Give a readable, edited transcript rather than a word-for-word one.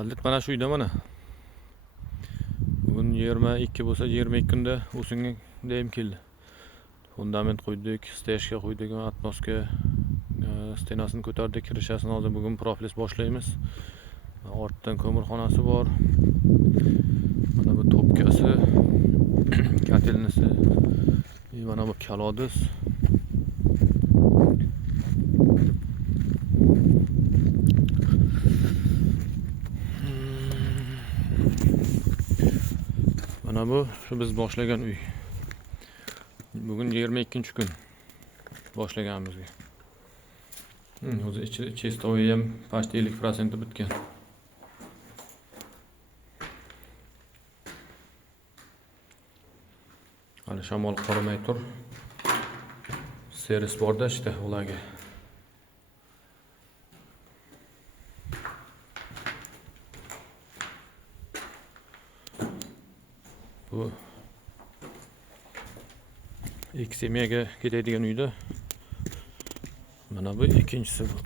Halit mana shu uyda mana. Bugun 22 bo'lsa 22 kunda o'singa deyim keldi. Fundament qo'ydik, stejga qo'ydik, atmosga stenasini ko'tardik, kirishasini hozir bugun profles boshlaymiz. Ortdan ko'mirxonasi bor. Mana bu topkasi, katelnisi, mana bu kalodiz. Mana bu shu biz boshlagan uy. Bugun 22-kun boshlaganimizga. O'zi chestovi ham почти 50% bitgan. Hali shamol qorimay tur. Servis borda işte ularga. Bu Eksemiyaga ketadigan uyda. Mana bu ikkinchisi bu.